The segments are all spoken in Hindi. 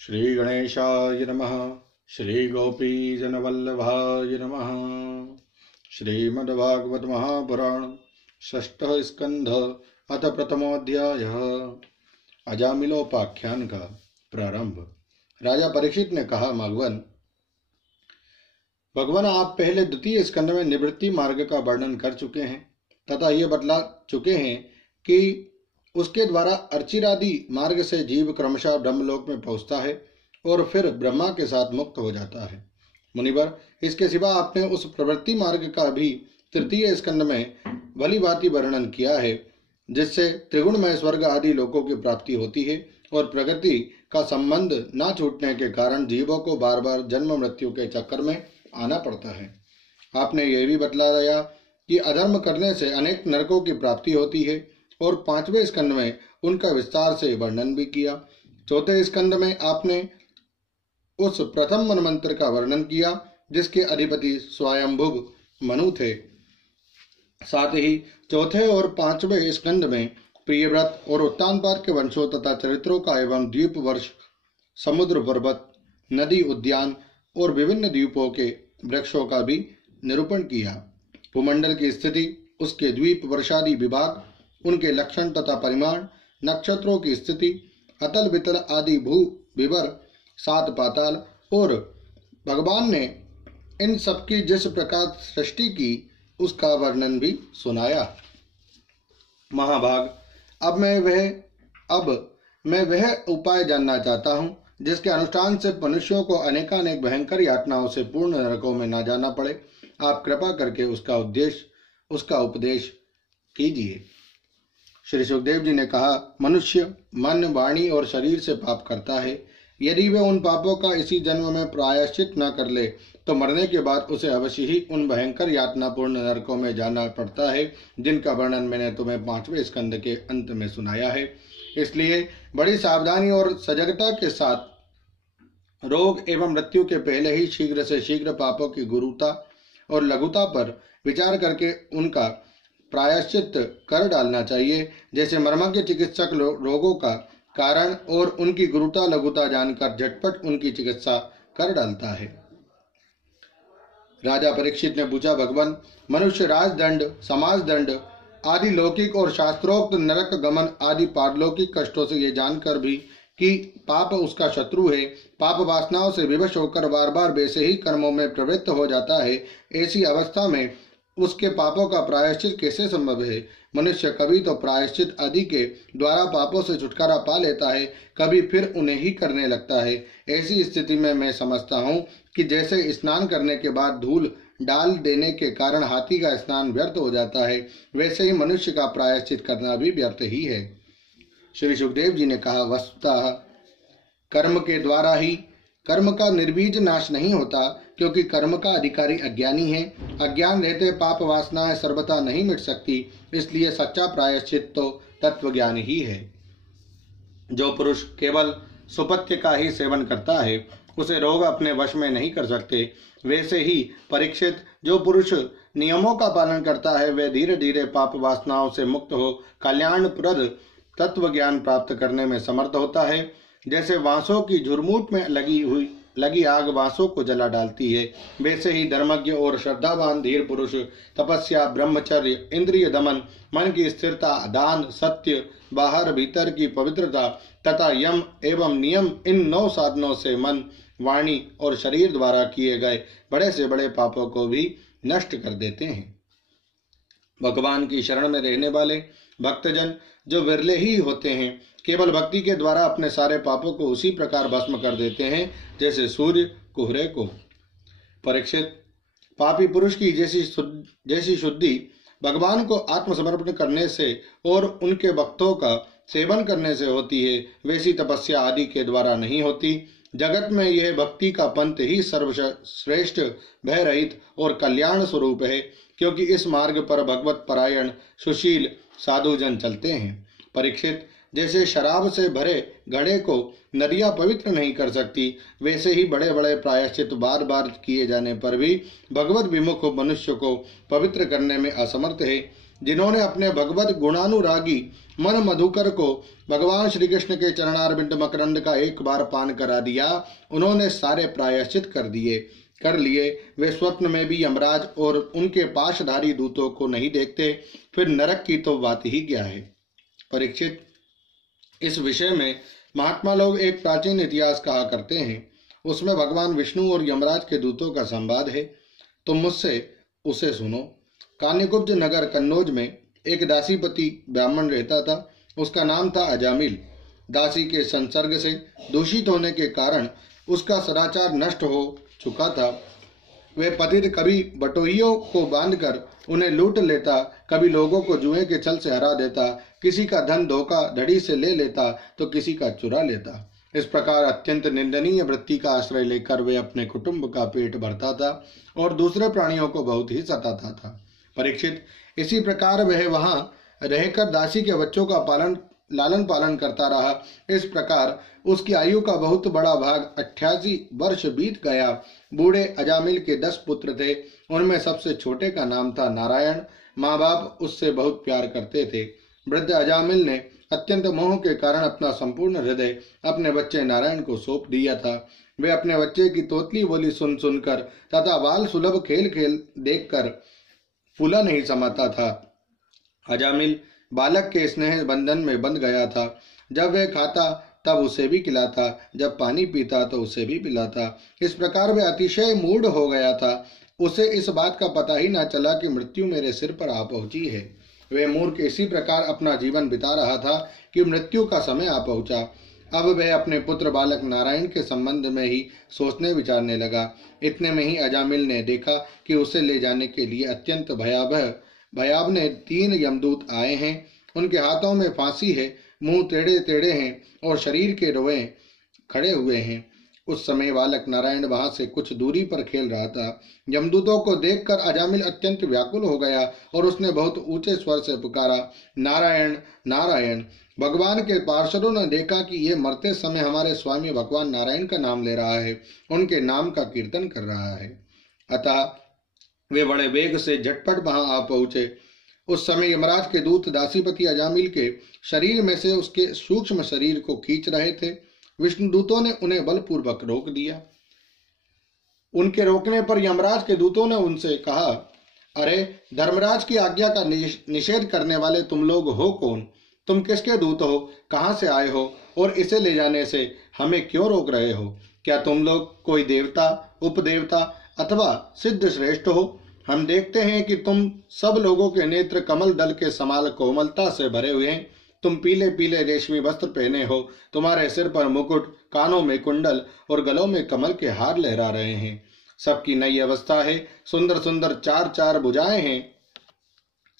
श्री गणेशाय नमः। श्री गोपीजनवल्लभाय नमः। श्रीमद्भागवत महापुराण षष्ठः स्कंध अथ प्रथमोऽध्यायः। अजामिलोपाख्यान का प्रारंभ। राजा परीक्षित ने कहा, भगवान आप पहले द्वितीय स्कंद में निवृत्ति मार्ग का वर्णन कर चुके हैं तथा ये बतला चुके हैं कि उसके द्वारा अर्चिरादि मार्ग से जीव क्रमशः ब्रह्मलोक में पहुंचता है और फिर ब्रह्मा के साथ मुक्त हो जाता है। मुनिवर, इसके सिवा आपने उस प्रवृत्ति मार्ग का भी तृतीय स्कंद में भलीभांति वर्णन किया है, जिससे त्रिगुणमय स्वर्ग आदि लोकों की प्राप्ति होती है और प्रगति का संबंध न छूटने के कारण जीवों को बार बार जन्म मृत्यु के चक्कर में आना पड़ता है। आपने यह भी बतलाया कि अधर्म करने से अनेक नरकों की प्राप्ति होती है और पांचवें स्कंद में उनका विस्तार से वर्णन भी किया। चौथे स्कंद में आपने उस प्रथम मनमंत्र का वर्णन किया जिसके अधिपति स्वयंभुव मनु थे। साथ ही चौथे और पांचवें स्कंद में प्रियव्रत और उत्तानपाद के वंशों तथा चरित्रों का एवं द्वीप वर्ष, समुद्र पर्वत, नदी, उद्यान और विभिन्न द्वीपों के वृक्षों का भी निरूपण किया। भूमंडल की स्थिति, उसके द्वीप वर्षादि विभाग, उनके लक्षण तथा परिमाण, नक्षत्रों की स्थिति, अतल वितल आदि भू विवर, सात पाताल और भगवान ने इन सबकी जिस प्रकार सृष्टि की उसका वर्णन भी सुनाया। महाभाग, अब मैं वह उपाय जानना चाहता हूँ जिसके अनुष्ठान से मनुष्यों को अनेकानेक भयंकर यातनाओं से पूर्ण नरकों में न जाना पड़े। आप कृपा करके उसका उपदेश कीजिए। श्री सुखदेव जी ने कहा, मनुष्य मन, वाणी और शरीर से पाप करता है। यदि वह उन पापों का इसी जन्म में प्रायश्चित न कर ले तो मरने के बाद उसे अवश्य ही उन भयंकर यातनापूर्ण नरकों में जाना पड़ता है जिनका वर्णन मैंने तुम्हें पांचवें स्कंद के अंत में सुनाया है। इसलिए बड़ी सावधानी और सजगता के साथ रोग एवं मृत्यु के पहले ही शीघ्र से शीघ्र पापों की गुरुता और लघुता पर विचार करके उनका प्रायश्चित कर डालना चाहिए। जैसे मर्मज्ञ चिकित्सक रोगों का कारण और उनकी गुरुता लघुता जानकर झटपट उनकी चिकित्सा कर डालता है। राजा परीक्षित ने पूछा, भगवान, मनुष्य राजदंड, समाज दंड आदि लौकिक और शास्त्रोक्त नरक गमन आदि पारलौकिक कष्टों से ये जानकर भी कि पाप उसका शत्रु है, पाप वासनाओं से विवश होकर बार बार वैसे ही कर्मों में प्रवृत्त हो जाता है, ऐसी अवस्था में उसके पापों का प्रायश्चित कैसे संभव है? मनुष्य कभी तो प्रायश्चित आदि के द्वारा पापों से छुटकारा पा लेता है, कभी फिर उन्हें ही करने लगता है। ऐसी स्थिति में मैं समझता हूँ कि जैसे स्नान करने के बाद धूल डाल देने के कारण हाथी का स्नान व्यर्थ हो जाता है, वैसे ही मनुष्य का प्रायश्चित करना भी व्यर्थ ही है। श्री सुखदेव जी ने कहा, वस्तुतः कर्म के द्वारा ही कर्म का निर्बीज नाश नहीं होता, क्योंकि कर्म का अधिकारी अज्ञानी है। अज्ञान रहते पाप वासनाएं सर्वथा नहीं मिट सकती। इसलिए सच्चा प्रायश्चित तो तत्वज्ञान ही है। जो पुरुष केवल सुपथ्य का ही सेवन करता है उसे रोग अपने वश में नहीं कर सकते। वैसे ही परीक्षित, जो पुरुष नियमों का पालन करता है वह धीरे धीरे पाप वासनाओं से मुक्त हो कल्याणप्रद तत्व ज्ञान प्राप्त करने में समर्थ होता है। जैसे वांसों की झुरमुट में लगी आग वांसों को जला डालती है, वैसे ही धर्मज्ञ और श्रद्धावान धीर पुरुष तपस्या, ब्रह्मचर्य, इंद्रिय दमन, मन की स्थिरता, दान, सत्य, बाहर भीतर की पवित्रता तथा यम एवं नियम, इन 9 साधनों से मन, वाणी और शरीर द्वारा किए गए बड़े से बड़े पापों को भी नष्ट कर देते हैं। भगवान की शरण में रहने वाले भक्तजन जो विरले ही होते हैं, केवल भक्ति के द्वारा अपने सारे पापों को उसी प्रकार भस्म कर देते हैं जैसे सूर्य कोहरे को। परीक्षित, पापी पुरुष की जैसी शुद्धि भगवान को आत्मसमर्पण करने से और उनके भक्तों का सेवन करने से होती है, वैसी तपस्या आदि के द्वारा नहीं होती। जगत में यह भक्ति का पंथ ही सर्वश्रेष्ठ, भय रहित और कल्याण स्वरूप है, क्योंकि इस मार्ग पर भगवत परायण सुशील साधुजन चलते हैं। परीक्षित, जैसे शराब से भरे घड़े को नदियां पवित्र नहीं कर सकती, वैसे ही बड़े बड़े प्रायश्चित बार बार किए जाने पर भी भगवत विमुख मनुष्य को पवित्र करने में असमर्थ है। जिन्होंने अपने भगवत गुणानुरागी मन मधुकर को भगवान श्री कृष्ण के चरणारविंद मकरंद का एक बार पान करा दिया, उन्होंने सारे प्रायश्चित कर लिए। वे स्वप्न में भी यमराज और उनके पाशधारी दूतों को नहीं देखते, फिर नरक की तो बात ही क्या है। परीक्षित, इस विषय में महात्मा लोग एक प्राचीन इतिहास कहा करते हैं। उसमें भगवान विष्णु और यमराज के दूतों का संवाद है। तुम मुझसे उसे सुनो। कान्यकुब्ज नगर कन्नौज में एक दासीपति ब्राह्मण रहता था। उसका नाम था अजामिल। दासी के संसर्ग से दूषित होने के कारण उसका सदाचार नष्ट हो चुका था। वे पतित कभी बटोहियों को बांधकर उन्हें लूट लेता, कभी लोगों को जुए के छल से हरा देता, किसी का धन धोखा धड़ी से ले लेता तो किसी का चुरा लेता। इस प्रकार अत्यंत निंदनीय वृत्ति का आश्रय लेकर वे अपने कुटुंब का पेट भरता था और दूसरे प्राणियों को बहुत ही सताता था। परीक्षित, इसी प्रकार वह वहां रहकर दासी के बच्चों का लालन पालन करता रहा। इस प्रकार उसकी आयु का बहुत बड़ा भाग 88 वर्ष बीत गया। बूढ़े अजामिल के 10 पुत्र थे। उनमें सबसे छोटे का नाम था नारायण। माँ बाप उससे बहुत प्यार करते थे। वृद्ध अजामिल ने अत्यंत मोह के कारण अपना संपूर्ण हृदय अपने बच्चे नारायण को सौंप दिया था। वे अपने बच्चे की तोतली बोली सुन सुनकर तथा बाल सुलभ खेल देखकर फूला नहीं समाता था। अजामिल बालक के स्नेह बंधन में बंध गया था। जब वह खाता तब उसे भी खिलाता, जब पानी पीता तो उसे भी पिलाता। इस प्रकार वह अतिशय मूढ़ हो गया था। उसे इस बात का पता ही न चला कि मृत्यु मेरे सिर पर आ पहुंची है। वह मूर्ख इसी प्रकार अपना जीवन बिता रहा था कि मृत्यु का समय आ पहुंचा। अब वह अपने पुत्र बालक नारायण के संबंध में ही सोचने विचारने लगा। इतने में ही अजामिल ने देखा कि उसे ले जाने के लिए अत्यंत भयावह 3 यमदूत आए हैं। उनके हाथों में फांसी है, मुंह टेढ़े टेढ़े हैं और शरीर के रोए खड़े हुए हैं। उस समय बालक नारायण वहां से कुछ दूरी पर खेल रहा था। यमदूतों को देखकर अजामिल अत्यंत व्याकुल हो गया और उसने बहुत ऊंचे स्वर से पुकारा, नारायण नारायण। भगवान के पार्षदों ने देखा कि यह मरते समय हमारे स्वामी भगवान नारायण का नाम ले रहा है, उनके नाम का कीर्तन कर रहा है। अतः वे बड़े वेग से झटपट वहां आ पहुंचे। उस समय यमराज के दूत दासीपति अजामिल के शरीर में से उसके सूक्ष्म शरीर को खींच रहे थे। विष्णुदूतों ने उन्हें बलपूर्वक रोक दिया। उनके रोकने पर यमराज के दूतों ने उनसे कहा, अरे धर्मराज की आज्ञा का निषेध करने वाले तुम लोग हो कौन? तुम किसके दूत हो? कहां से आए हो? और इसे ले जाने से हमें क्यों रोक रहे हो? क्या तुम लोग कोई देवता, उपदेवता अथवा सिद्ध श्रेष्ठ हो? हम देखते हैं कि तुम सब लोगों के नेत्र कमल दल के समान कोमलता से भरे हुए हैं। तुम पीले पीले रेशमी वस्त्र पहने हो, तुम्हारे सिर पर मुकुट, कानों में कुंडल और गलों में कमल के हार लहरा रहे हैं। सबकी नई अवस्था है। सुंदर सुंदर 4 भुजाएं हैं।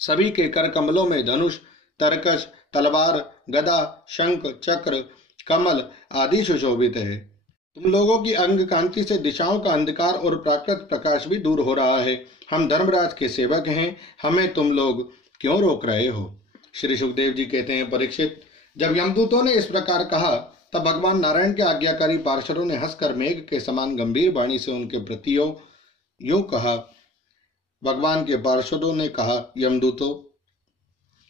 सभी के कर कमलों में धनुष, तरकश, तलवार, गदा, शंख, चक्र, कमल आदि सुशोभित है। तुम लोगों की अंग कांति से दिशाओं का अंधकार और प्राकृत प्रकाश भी दूर हो रहा है। हम धर्मराज के सेवक हैं, हमें तुम लोग क्यों रोक रहे हो? श्री सुखदेव जी कहते हैं, परीक्षित, जब यमदूतों ने इस प्रकार कहा तब भगवान नारायण के आज्ञाकारी पार्षदों ने हंसकर मेघ के समान गंभीर वाणी से उनके प्रति यूं कहा। भगवान के पार्षदों ने कहा, यमदूतों,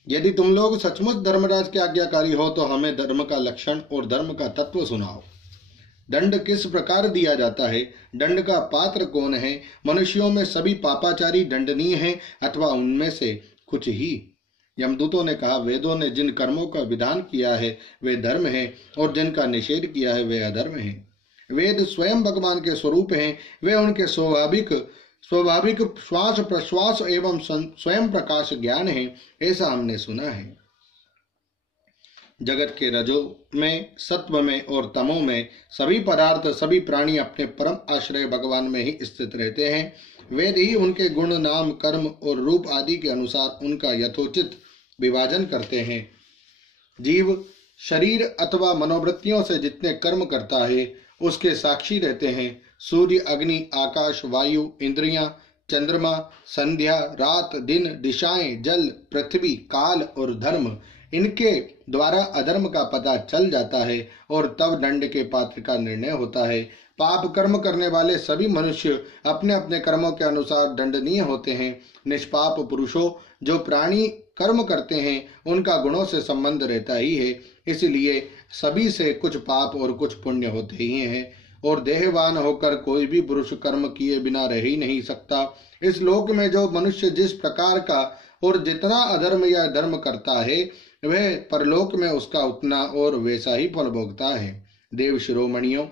यदि तुम लोग सचमुच धर्मराज के आज्ञाकारी हो तो हमें धर्म का लक्षण और धर्म का तत्व सुनाओ। दंड किस प्रकार दिया जाता है? दंड का पात्र कौन है? मनुष्यों में सभी पापाचारी दंडनीय हैं अथवा उनमें से कुछ ही? यमदूतों ने कहा, वेदों ने जिन कर्मों का विधान किया है वे धर्म है और जिनका निषेध किया है वे अधर्म है। वेद स्वयं भगवान के स्वरूप हैं। वे उनके स्वाभाविक श्वास प्रश्वास एवं स्वयं प्रकाश ज्ञान है, ऐसा हमने सुना है। जगत के रजो में, सत्व में और तमो में सभी पदार्थ, सभी प्राणी अपने परम आश्रय भगवान में ही स्थित रहते हैं। वेद ही उनके गुण, नाम, कर्म और रूप आदि के अनुसार उनका यथोचित विभाजन करते हैं। जीव शरीर अथवा मनोवृत्तियों से जितने कर्म करता है उसके साक्षी रहते हैं। सूर्य, अग्नि, आकाश, वायु, इंद्रियां, चंद्रमा, संध्या, रात, दिन, दिशाएं, जल, पृथ्वी, काल और धर्म, इनके द्वारा अधर्म का पता चल जाता है और तब दंड के पात्र का निर्णय होता है। पाप कर्म करने वाले सभी मनुष्य अपने अपने कर्मों के अनुसार दंडनीय होते हैं। निष्पाप पुरुषों, जो प्राणी कर्म करते हैं, उनका गुणों से संबंध रहता ही है, इसलिए सभी से कुछ पाप और कुछ पुण्य होते ही हैं। और देहवान होकर कोई भी पुरुष कर्म किए बिना रह ही नहीं सकता। इस लोक में जो मनुष्य जिस प्रकार का और जितना अधर्म या धर्म करता है, वह परलोक में उसका उतना और वैसा ही फल भोगता है। देव शिरोमणियों,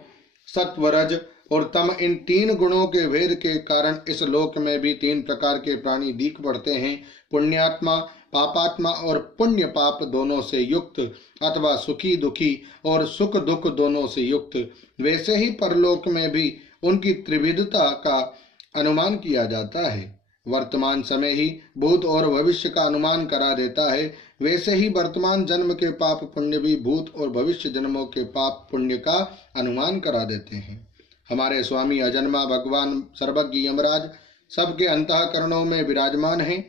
सत्व, रज और तम, इन तीन गुणों के भेद के कारण इस लोक में भी तीन प्रकार के प्राणी दीख पड़ते हैं। पुण्यात्मा, पापात्मा और पुण्य पाप दोनों से युक्त अथवा सुखी दुखी और सुख दुख दोनों से युक्त। वैसे ही परलोक में भी उनकी त्रिविधता का अनुमान किया जाता है। वर्तमान समय ही भूत और भविष्य का अनुमान करा देता है, वैसे ही वर्तमान जन्म के पाप पुण्य भी भूत और भविष्य जन्मों के पाप पुण्य का अनुमान करा देते हैं। हमारे स्वामी अजन्मा भगवान सर्वज्ञ यमराज सबके अंतःकरणों में विराजमान हैं,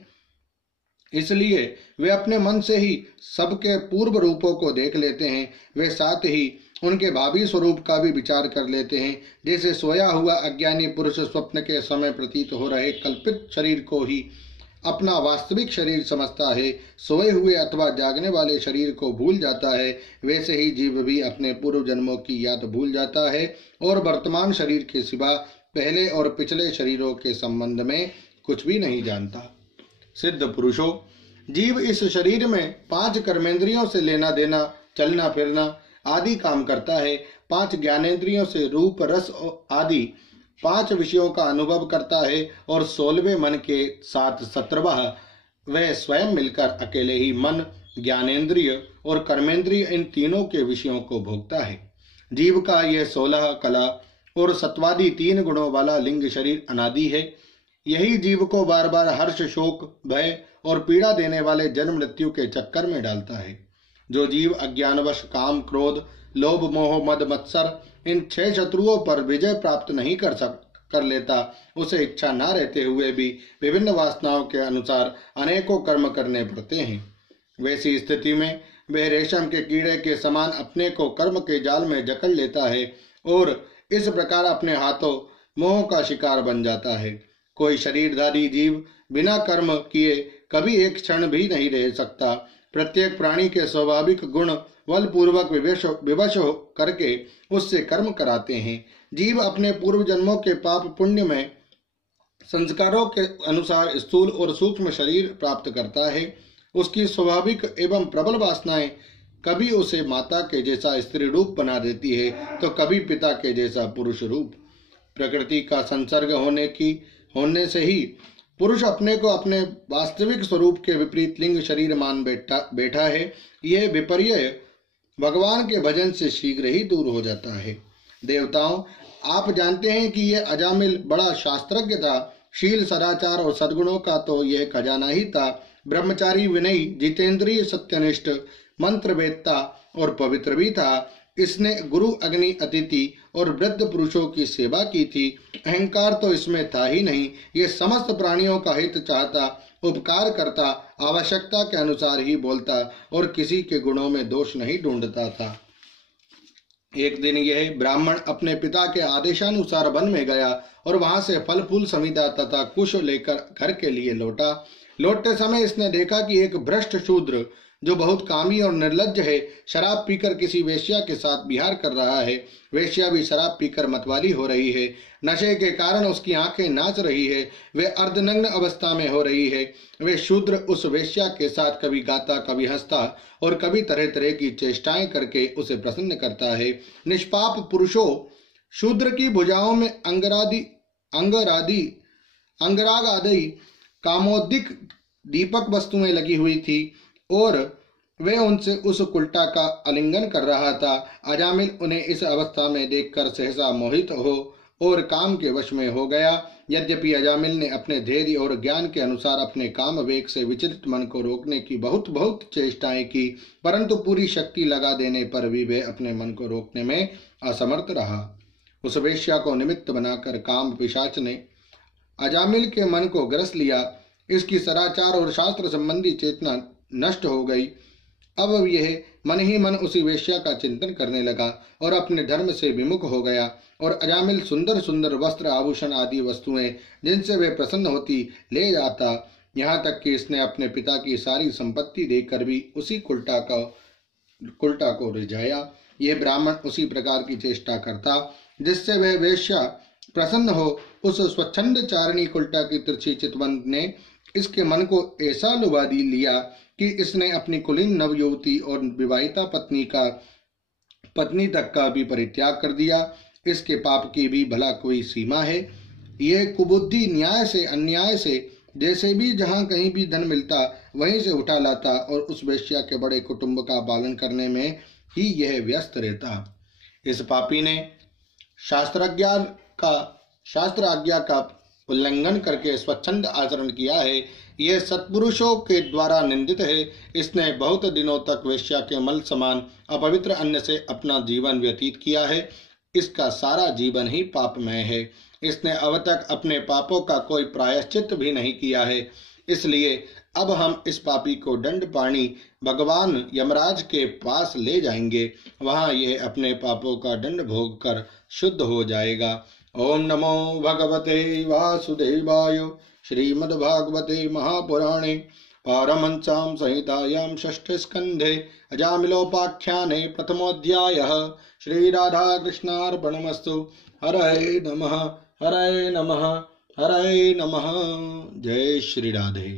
इसलिए वे अपने मन से ही सबके पूर्व रूपों को देख लेते हैं। वे साथ ही उनके भावी स्वरूप का भी विचार कर लेते हैं। जैसे सोया हुआ अज्ञानी पुरुष स्वप्न के समय प्रतीत हो रहे कल्पित शरीर को ही अपना वास्तविक शरीर समझता है, सोए हुए अथवा जागने वाले शरीर को भूल जाता है, वैसे ही जीव भी अपने पूर्व जन्मों की याद भूल जाता है और वर्तमान शरीर के सिवा पहले और पिछले शरीरों के संबंध में कुछ भी नहीं जानता। सिद्ध पुरुषों, जीव इस शरीर में 5 कर्मेंद्रियों से लेना देना, चलना फिरना आदि काम करता है। 5 ज्ञानेंद्रियों से रूप रस आदि 5 विषयों का अनुभव करता है और 16वें मन के साथ 17वां वह स्वयं मिलकर अकेले ही मन, ज्ञानेंद्रिय और कर्मेंद्रिय इन तीनों के विषयों को भोगता है। जीव का यह 16 कला और सत्वादि 3 गुणों वाला लिंग शरीर अनादि है। यही जीव को बार बार हर्ष, शोक, भय और पीड़ा देने वाले जन्म मृत्यु के चक्कर में डालता है। जो जीव अज्ञानवश काम, क्रोध, लोभ, मोह, मद, मत्सर इन 6 शत्रुओं पर विजय प्राप्त नहीं कर लेता, उसे इच्छा न रहते हुए भी विभिन्न वासनाओं के अनुसार अनेकों कर्म करने पड़ते हैं। वैसी स्थिति में वह रेशम के कीड़े के समान अपने को कर्म के जाल में जकड़ लेता है और इस प्रकार अपने हाथों मोह का शिकार बन जाता है। कोई शरीरधारी जीव बिना कर्म किए कभी एक क्षण भी नहीं रह सकता। प्रत्येक प्राणी के स्वाभाविक गुण बलपूर्वक विवश करके उससे कर्म कराते हैं। जीव अपने पूर्व जन्मों के पाप पुण्य में संस्कारों के अनुसार स्थूल और सूक्ष्म शरीर प्राप्त करता है। उसकी स्वाभाविक एवं प्रबल वासनाएं कभी उसे माता के जैसा स्त्री रूप बना देती है तो कभी पिता के जैसा पुरुष रूप। प्रकृति का संसर्ग होने से ही पुरुष अपने को अपने वास्तविक स्वरूप के विपरीत लिंग शरीर मान बैठा है। यह विपर्य भगवान के भजन से शीघ्र ही दूर हो जाता है। देवताओं, आप जानते हैं कि यह अजामिल बड़ा शास्त्रज्ञ था। शील, सदाचार और सद्गुणों का तो यह खजाना ही था। ब्रह्मचारी, विनयी, जितेंद्रिय, सत्यनिष्ठ, मंत्रवेत्ता और पवित्र भी था। इसने गुरु, अग्नि, अतिथि और वृद्ध पुरुषों की सेवा की थी। अहंकार तो इसमें था ही नहीं। ये समस्त प्राणियों का हित चाहता, उपकार करता, आवश्यकता के अनुसार ही बोलता और किसी के गुणों में दोष नहीं ढूंढता था। एक दिन यह ब्राह्मण अपने पिता के आदेशानुसार वन में गया और वहां से फल फूल समिधा तथा कुश लेकर घर के लिए लौटा। लौटते समय इसने देखा कि एक भ्रष्ट शूद्र जो बहुत कामी और निर्लज्ज है, शराब पीकर किसी वेश्या के साथ विहार कर रहा है। वेश्या भी शराब पीकर मतवाली हो रही है। नशे के कारण उसकी आंखें नाच रही है। वे अर्धनग्न अवस्था में हो रही है। वे शूद्र उस वेश्या के साथ कभी गाता, कभी हंसता और कभी तरह तरह की चेष्टाएं करके उसे प्रसन्न करता है। निष्पाप पुरुषों, शूद्र की भुजाओं में अंगराग आदि कामोदिक दीपक वस्तुएं लगी हुई थी और वे उनसे उस कुल्टा का आलिंगन कर रहा था। अजामिल उन्हें इस अवस्था में देखकर सहसा मोहित हो और काम के वश में हो गया। यद्यपि अजामिल ने अपने धैर्य और ज्ञान के अनुसार अपने काम वेग से विचलित मन को रोकने की बहुत चेष्टाएं की, परंतु पूरी शक्ति लगा देने पर भी वह अपने मन को रोकने में असमर्थ रहा। उस वेश्या को निमित्त बनाकर काम पिशाच ने अजामिल के मन को ग्रस लिया। इसकी सदाचार और शास्त्र संबंधी चेतना नष्ट हो गई। अब यह मन ही मन उसी वेश्या का चिंतन करने लगा और अपने धर्म से विमुख हो गया। और अजामिल सुंदर सुंदर वस्त्र आभूषण आदि वस्तुएं जिनसे वह प्रसन्न होती ले जाता, यहाँ तक कि इसने अपने पिता की सारी संपत्ति देखकर भी उसी कुल्टा को रिझाया। ये ब्राह्मण उसी प्रकार की चेष्टा करता जिससे वह वेश्या प्रसन्न हो। उस स्वच्छंद चारिणी कुल्टा की तिरछी चितवन ने इसके मन को ऐसा लुभा लिया कि इसने अपनी कुलीन नवयुवती और विवाहिता पत्नी तक का भी परित्याग कर दिया। इसके पाप की भी भला कोई सीमा है? ये कुबुद्धि न्याय से अन्याय से जैसे भी जहाँ कहीं भी धन मिलता वहीं से उठा लाता और उस वेश्या के बड़े कुटुंब का पालन करने में ही यह व्यस्त रहता। इस पापी ने शास्त्र आज्ञा का उल्लंघन करके स्वच्छंद आचरण किया है। यह सत्पुरुषों के द्वारा निंदित है। इसने बहुत दिनों तक वेश्या के मल समान अपवित्र अन्न से अपना जीवन व्यतीत किया है। इसका सारा जीवन ही पापमय है। इसने अब तक अपने पापों का कोई प्रायश्चित भी नहीं किया है। इसलिए अब हम इस पापी को दंड पाणी भगवान यमराज के पास ले जाएंगे। वहां यह अपने पापों का दंड भोग कर शुद्ध हो जाएगा। ओम नमो भगवते वासुदेवाय। श्रीमद्भागवते महापुराणे पारमहंस्यां संहितायां षष्ठ स्कंधे अजामिलोपाख्याने प्रथमोऽध्यायः। श्रीराधाकृष्णार्पणमस्तु। हरे नमः हरे नमः हरे नमः। जय श्री राधे।